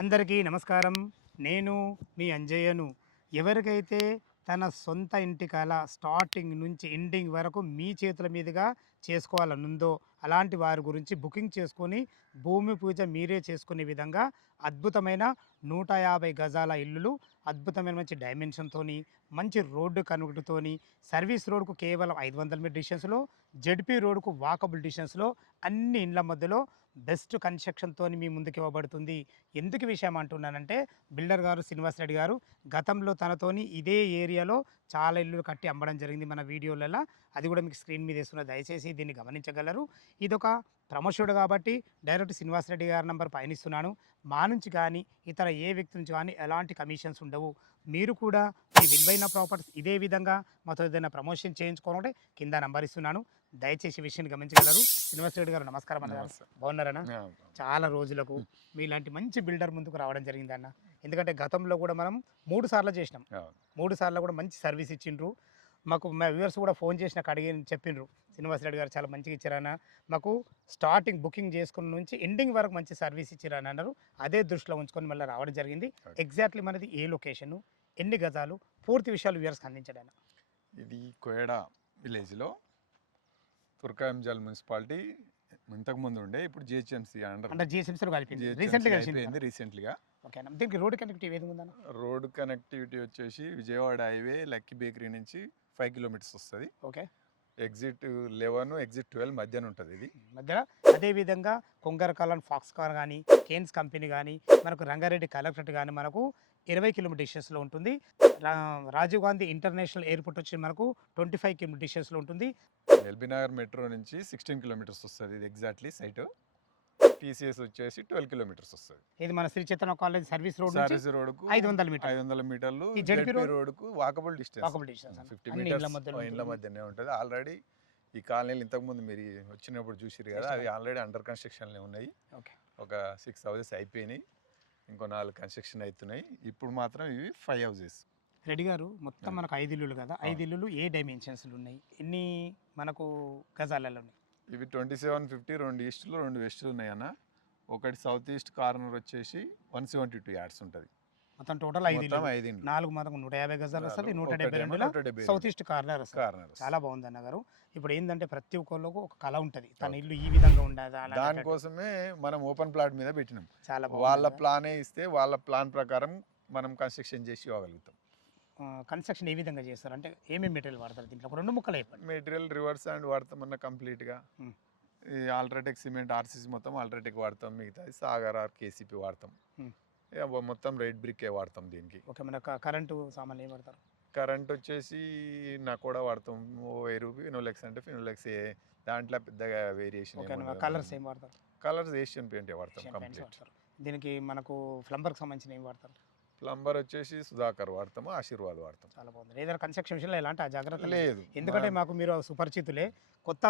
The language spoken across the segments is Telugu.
అందరికీ నమస్కారం. నేను మీ అంజయ్యను. ఎవరికైతే తన సొంత ఇంటి కల స్టార్టింగ్ నుంచి ఎండింగ్ వరకు మీ చేతుల మీదుగా చేసుకోవాలనుందో అలాంటి వారి గురించి బుకింగ్ చేసుకొని భూమి పూజ మీరే చేసుకునే విధంగా అద్భుతమైన 150 గజాల ఇల్లులు, అద్భుతమైన మంచి డైమెన్షన్‌తోని, మంచి రోడ్డు కనుగడుతోని, సర్వీస్ రోడ్‌కు కేవలం 500 మీటర్ డిస్టెన్స్‌లో, జెడ్‌పీ రోడ్‌కు వాకబుల్ డిస్టెన్స్‌లో అన్ని ఇండ్ల మధ్యలో బెస్ట్ కన్‌స్ట్రక్షన్‌తోని మీ ముందుకు ఇవ్వబడుతుంది. ఎందుకు ఈ విషయం అంటున్నానంటే బిల్డర్ గారు శ్రీనివాస్ రెడ్డి గారు గతంలో తనతోని ఇదే ఏరియాలో చాలా ఇల్లులు కట్టి అమ్మడం జరిగింది మన వీడియోలలో. అది కూడా మీకు స్క్రీన్ మీద ఇస్తున్న, దయచేసి దీన్ని గమనించగలరు. ఇదొక ప్రమోషుడు కాబట్టి డైరెక్ట్ శ్రీనివాస్ రెడ్డి గారి నంబర్ పైన ఇస్తున్నాను. మా నుంచి కానీ ఇతర ఏ వ్యక్తి నుంచి కానీ ఎలాంటి కమిషన్స్ ఉండవు. మీరు కూడా మీ విలువైన ప్రాపర్టీస్ ఇదే విధంగా మాతో ఏదైనా ప్రమోషన్ చేయించుకోవాలంటే కింద నంబర్ ఇస్తున్నాను. దయచేసి ఈ విషయాన్ని గమనించగలరు. శ్రీనివాస్ రెడ్డి గారు నమస్కారం అన్న. బాగున్నారన్నా? చాలా రోజులకు మీలాంటి మంచి బిల్డర్ ముందుకు రావడం జరిగిందన్న. ఎందుకంటే గతంలో కూడా మనం 3 సార్లు చేసినాం. 3 సార్లు కూడా మంచి సర్వీస్ ఇచ్చిండ్రు. మాకు మా వ్యూవర్స్ కూడా ఫోన్ చేసి నాకు అడిగి చెప్పిండ్రు, శ్రీనివాస్ రెడ్డి గారు చాలా మంచిగా ఇచ్చారన్న, మాకు స్టార్టింగ్ బుకింగ్ చేసుకున్న నుంచి ఎండింగ్ వరకు మంచి సర్వీస్ ఇచ్చారని అన్నారు. అదే దృష్టిలో ఉంచుకొని మళ్ళీ రావడం జరిగింది. ఎగ్జాక్ట్లీ మనది ఏ లొకేషను, ఎన్ని గజాలు, పూర్తి విషయాలు వ్యూవర్స్కి అందించడానికి. ఇది కోయడా విలేజ్లో తుర్కాయంజల్ మున్సిపాలిటీ ఇంతకుముందు ఉండే, ఇప్పుడు జిహెచ్ఎంసీ అంటే జిహెచ్ఎంసీలో కలిపింది రీసెంట్గా. ఓకే, దీనికి రోడ్ కనెక్టివిటీ ఏది ఉందన్న? రోడ్ కనెక్టివిటీ వచ్చేసి విజయవాడ హైవే లక్కీ బేకరీ నుంచి 5 కిలోమీటర్స్ వస్తుంది. ఓకే, ఎగ్జిట్ 11 ఎగ్జిట్ 12 మధ్యన ఉంటుంది ఇది మధ్యలో. అదేవిధంగా కొంగరకాలన్ ఫాక్స్కాన్ కానీ, కేన్స్ కంపెనీ కానీ, మనకు రంగారెడ్డి కలెక్టరేట్ కానీ మనకు 20 కిలోమీటర్ డిస్టెన్స్లో ఉంటుంది. రాజీవ్ గాంధీ ఇంటర్నేషనల్ ఎయిర్పోర్ట్ వచ్చి మనకు 25 కిలోమీటర్ డిస్టెన్స్లో ఉంటుంది. ఎల్బీ నగర్ మెట్రో నుంచి 16 కిలోమీటర్స్ వస్తుంది ఇది ఎగ్జాక్ట్లీ సైట్. టీసీఎస్ వచ్చేసి 12 కిలోమీటర్స్ వస్తుంది. ఇది మన Sri Chaitanya college service road service రోడ్కు 500 మీటర్లు, ఈ జెడ్పీ రోడ్కు వాకబుల్ డిస్టెన్స్ 50 మీటర్స్ ఇండ్ల మధ్యనే ఉంటుంది. ఆల్రెడీ ఈ కాలనీలు ఇంతకుముందు మీరు వచ్చినప్పుడు చూసిరు కదా, అవి ఆల్రెడీ అండర్ కన్స్ట్రక్షన్లో ఉన్నాయి. ఒక 6 హౌసెస్ అయిపోయినాయి, ఇంకో 4 కన్స్ట్రక్షన్ అవుతున్నాయి. ఇప్పుడు మాత్రం ఇవి 5 హౌసెస్. రెడ్డి గారు, మొత్తం మనకు 5 ఇల్లులు కదా, 5 ఇల్లులు ఏ డైమెన్షన్స్లు ఉన్నాయి, ఎన్ని మనకు గజాలలో ఉన్నాయి? ఇవి 2750, 2 ఈస్టులు 2 వెస్టులు ఉన్నాయి అన్న. ఒకటి సౌత్ ఈస్ట్ కార్నర్ వచ్చేసి 172 యార్డ్స్ ఉంటుంది. మొత్తం టోటల్ 5 ఇల్లు, 4 మాత్రం 150 గజాలు వస్తుంది, 172 సౌత్ ఈస్ట్ కార్నర్. చాలా బాగుంది అన్న గారు. ఇప్పుడు ఏంటంటే ప్రతి ఒక్కళ్ళకు ఒక కళ ఉంటుంది, తన ఇల్లు ఈ విధంగా ఉండదు. దానికోసమే మనం ఓపెన్ ప్లాట్ మీద పెట్టినాం. చాలా వాళ్ళ ప్లానే ఇస్తే వాళ్ళ ప్లాన్ ప్రకారం మనం కన్స్ట్రక్షన్ చేసి ఇవ్వగలుగుతాం. కన్స్ట్రక్షన్ ఏ విధంగా చేస్తారు అంటే ఏమేమి మెటీరియల్ వాడతారు దీంట్లో? ఒక 2 ముక్కలు అయిపోయింది. మెటీరియల్ రివర్స్ అండ్ వాడతామన్న కంప్లీట్గా. ఈ ఆల్ట్రాటెక్ సిమెంట్ ఆర్సీసీ మొత్తం ఆల్ట్రాటెక్ వాడతాం, మిగతా సాగర్ ఆర్ కేసీపీ వాడతాం. మొత్తం రెడ్ బ్రిక్ వాడతాం దీనికి. ఓకే, మన కరెంటు సామాన్లు ఏం వాడతారు? కరెంట్ వచ్చేసి నాకు కూడా వాడతాం. ఫినోలెక్స్ అంటే ఫినోలెక్స్, దాంట్లో పెద్దగా వేరియేషన్. కలర్స్ ఏం వాడతారు? కలర్స్ ఏషియన్ పెయింట్ వాడతాం కంప్లీట్. దీనికి మనకు ప్లంబర్కి సంబంధించిన ఏం వాడతారు? ప్లంబర్ వచ్చేసి సుధాకర్ వాడతాము, ఆశీర్వాద్ వాడతాం. చాలా బాగుంది. ఏదైనా కన్స్ట్రక్షన్ విషయంలో ఎలాంటి జాగ్రత్త లేదు, ఎందుకంటే మాకు మీరు సుపరిచితులే. కొత్త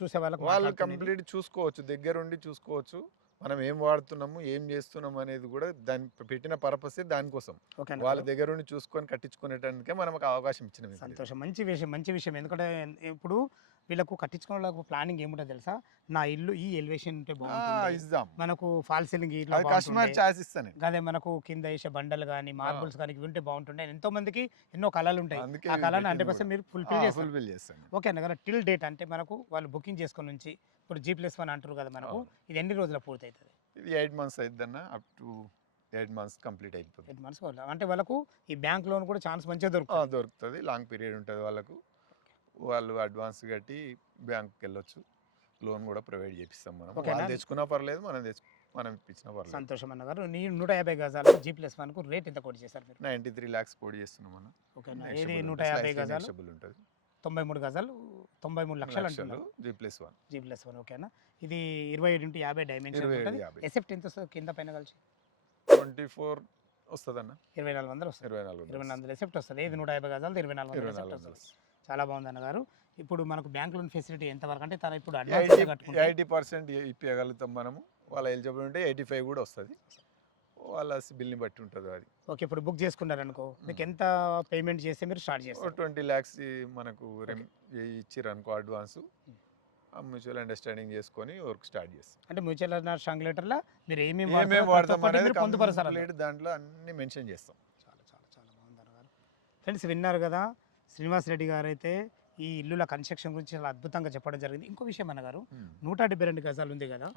చూసే వాళ్ళు కంప్లీట్ చూసుకోవచ్చు, దగ్గరుండి చూసుకోవచ్చు. మనం ఏం వాడుతున్నాము, ఏం చేస్తున్నాము అనేది కూడా దాని పెట్టిన పర్పసే దానికోసం. వాళ్ళ దగ్గర ఉండి చూసుకొని కట్టించుకునేటానికే మనకు అవకాశం ఇచ్చిన సంతోషం. మంచి విషయం. ఎందుకంటే ఇప్పుడు వీళ్ళకు కట్టించుకునే ప్లానింగ్ ఏముంటుంది తెలుసా, నా ఇల్లు ఈ ఎలివేషన్ ఉంటే బాగుంటుంది, మనకు ఫాల్ సీలింగ్ అదే మనకు కింద వేసే బండలు కానీ మార్బుల్స్ కానీ ఇవి ఉంటే బాగుంటుండే. ఎంతో మందికి ఎన్నో కళలు ఉంటాయి, ఆ కళను 100% మీరు ఫుల్ఫిల్ చేస్తారు. ఓకే అన్న గారు, టిల్ డేట్ అంటే మనకు వాళ్ళు బుకింగ్ చేసుకుని నుంచి ఇప్పుడు G+1 అంటారు కదా, మనకు ఇది ఎన్ని రోజుల పూర్తి అవుతుంది? ఇది 8 మంత్స్ అవుతుందన్న, అప్ టు 8 మంత్స్ కంప్లీట్ అయిపోతుంది. 8 మంత్స్ అంటే వాళ్ళకు ఈ బ్యాంక్ లోన్ కూడా ఛాన్స్ మంచిగా దొరుకుతుంది. లాంగ్ పీరియడ్ ఉంటుంది వాళ్ళకు. వాళ్ళు అడ్వాన్స్ కట్టి బ్యాంక్కి వెళ్ళొచ్చు, లోన్ కూడా ప్రొవైడ్ చేపిస్తాం మనం. వాళ్ళు తెచ్చుకున్నా పర్లేదు, మనం ఇప్పించినా పర్లేదు. సంతోషం అన్న గారు. 150 గజాలు G+1 రేట్ ఎంత కోట్ చేశారు మీరు? 93 lakhs కోట్ చేస్తున్నాం అన్న. ఓకే, ఇది 150 గజాలు ఉంటుంది, 93 గజాలు 93 లక్షలు అంటున్నారు G+1. ఓకేనా, ఇది 27 × 50 డైమెన్షన్ ఉంటుంది. ఎసెప్ట్ ఎంత వస్తుంది కింద పైన కలిసి? 24 వస్తుంది అన్న. 2400 వస్తుంది. 2400 ఎసెప్ట్ వస్తుంది. ఇది 150 గజాలు 2400 వస్తుంది. చాలా బాగుంది అన్నగారు. ఇప్పుడు మనకు బ్యాంక్ లోన్ ఫెసిలిటీ ఎంతవరకు అంటే తన ఇప్పుడు 80% ఇప్పగలుగుతాం మనము. వాళ్ళ ఎలిజిబుల్ ఉంటే 85 కూడా వస్తుంది, వాళ్ళ బిల్ని బట్టి ఉంటుంది అది. ఓకే, ఇప్పుడు బుక్ చేసుకున్నారు అనుకో, మీకు ఎంత పేమెంట్ చేస్తే మీరు స్టార్ట్ చేస్తారు? 20 lakhs మనకు ఇచ్చిర్రు అనుకో అడ్వాన్స్, మ్యూచువల్ అండర్స్టాండింగ్ చేసుకొని వర్క్ స్టార్ట్ చేస్తాం. అంటే మ్యూచువల్ అండర్స్టాండింగ్ లెటర్లో మీరు ఏమేమి ఏమేమి వాడతాం అనేది పొందుపరుస్తారు కంప్లీట్ దాంట్లో అన్ని మెన్షన్ చేస్తాం. చాలా చాలా చాలా బాగుంది అన్నగారు. ఫ్రెండ్స్ విన్నారు కదా, శ్రీనివాస్ రెడ్డి గారు అయితే ఈ ఇల్లుల కన్స్ట్రక్షన్ గురించి చాలా అద్భుతంగా చెప్పడం జరిగింది. ఇంకో విషయం అన్నగారు, 172 గజాలు ఉంది కదా,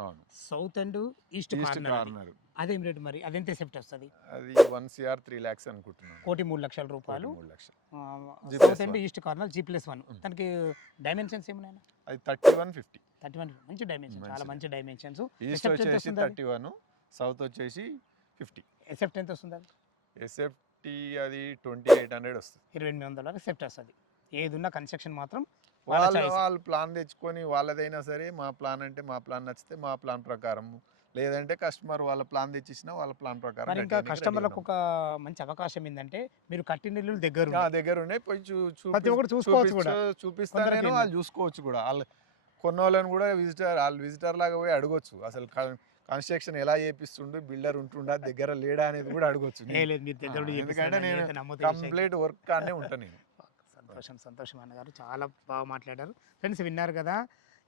సౌత్ అండ్ ఈస్ట్ కార్నర్, అదేం రేటు మరి, అదెంత సెప్ట్ వస్తుంది? అది 1 CR 3 lakhs అనుకుంటున్నాను. 1,03,00,000 రూపాయలు. 3 lakhs. South and east corner G+1. దానికి డైమెన్షన్స్ ఏమున్నాయి? అది 3150. 31 మంచి డైమెన్షన్, చాలా మంచి డైమెన్షన్స్. ఈస్ట్ వచ్చేసి 31, సౌత్ వచ్చేసి 50. ఎసెప్ట్ ఎంత వస్తుంది? అది ఎస్ఎఫ్టీ అది 2800 వస్తుంది. 2800 సెప్ట్ వస్తుంది. ఏది ఉన్న కన్స్ట్రక్షన్ మాత్రం వాళ్ళు ప్లాన్ తెచ్చుకొని వాళ్ళదైనా సరే, మా ప్లాన్ అంటే మా ప్లాన్ నచ్చితే మా ప్లాన్ ప్రకారం, లేదంటే కస్టమర్ వాళ్ళ ప్లాన్ తెచ్చినా వాళ్ళ ప్లాన్ ప్రకారం. మరి ఇంకా కస్టమర్లకు ఒక మంచి అవకాశం ఏంటంటే, మీరు కట్టిన ఇల్లు దగ్గర ఉన్నాయి, పోయి ప్రతి ఒక్కరు చూసుకోవచ్చు కూడా, చూపిస్తాను, వాళ్ళు చూసుకోవచ్చు కూడా. వాళ్ళు కొన్న వాళ్ళని కూడా విజిటర్ లాగా పోయి అడగొచ్చు, అసలు కన్స్ట్రక్షన్ ఎలా చేపిస్తుండు, బిల్డర్ ఉంటుండా దగ్గర లేడా అనేది కూడా అడగొచ్చు. ఎందుకంటే నేను కంప్లీట్ వర్క్ కానే ఉంటాను నేను. సంతోషం అన్నగారు, చాలా బాగా మాట్లాడారు. ఫ్రెండ్స్ విన్నారు కదా,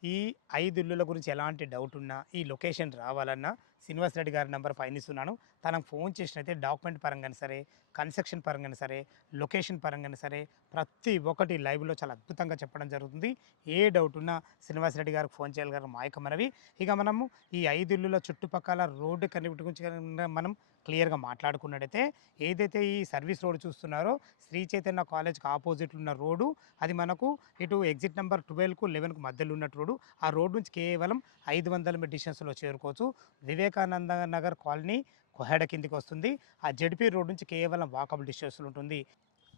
ఈ 5 ఇల్లుల గురించి ఎలాంటి డౌట్ ఉన్నా, ఈ లొకేషన్ రావాలన్నా శ్రీనివాస్ రెడ్డి గారి నెంబర్ పైన ఇస్తున్నాను. తనకు ఫోన్ చేసినైతే డాక్యుమెంట్ పరంగా సరే, కన్స్ట్రక్షన్ పరంగా సరే, లొకేషన్ పరంగా సరే, ప్రతి ఒక్కటి లైవ్లో చాలా అద్భుతంగా చెప్పడం జరుగుతుంది. ఏ డౌట్ ఉన్నా శ్రీనివాస్ రెడ్డి గారికి ఫోన్ చేయగలరు, మా యొక్క మనవి. ఇక మనము ఈ 5 ఇల్లుల చుట్టుపక్కల రోడ్డు కనెక్టివిటీ గురించి మనం క్లియర్గా మాట్లాడుకున్నట్టయితే, ఏదైతే ఈ సర్వీస్ రోడ్ చూస్తున్నారో శ్రీ చైతన్య కాలేజ్కి ఆపోజిట్ ఉన్న రోడ్డు, అది మనకు ఇటు ఎగ్జిట్ నెంబర్ 12కు 11కు మధ్యలో ఉన్నట్టు రోడ్డు. ఆ రోడ్డు నుంచి కేవలం 500 మీటర్ డిస్టెన్స్లో చేరుకోవచ్చు. వివేకానంద నగర్ కాలనీ కొహెడ కిందికి వస్తుంది. ఆ జెడ్పీ రోడ్ నుంచి కేవలం వాకబుల్ డిస్టెన్స్లో ఉంటుంది.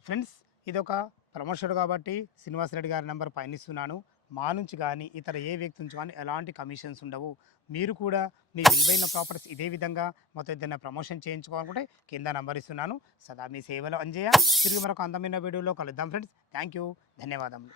ఫ్రెండ్స్ ఇదొక ప్రమోషన్ కాబట్టి శ్రీనివాస్ రెడ్డి గారి నెంబర్ పైన ఇస్తున్నాను. మా నుంచి కానీ ఇతర ఏ వ్యక్తి నుంచి కానీ ఎలాంటి కమిషన్స్ ఉండవు. మీరు కూడా మీ విలువైన ప్రాపర్టీస్ ఇదే విధంగా మొత్తం ఏదైనా ప్రమోషన్ చేయించుకోవాలనుకుంటే కింద నంబర్ ఇస్తున్నాను. సదా మీ సేవలో అంజయ్య. తిరిగి మరొక అందమైన వీడియోలో కలుద్దాం ఫ్రెండ్స్. థ్యాంక్ యూ, ధన్యవాదములు.